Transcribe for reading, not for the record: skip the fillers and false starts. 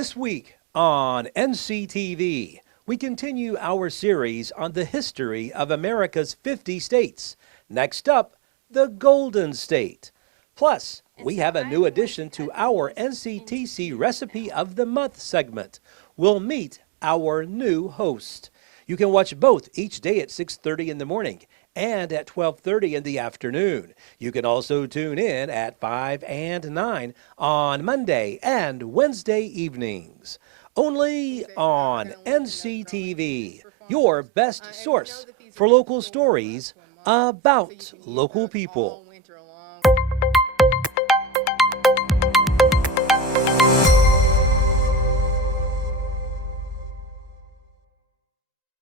This week on NCTV, we continue our series on the history of America's 50 states. Next up, the Golden State. Plus, we have a new addition to our NCTC Recipe of the Month segment. We'll meet our new host. You can watch both each day at 6:30 in the morning and at 12:30 in the afternoon. You can also tune in at 5 and 9 on Monday and Wednesday evenings. Only on NCTV, your best source for local stories about local people.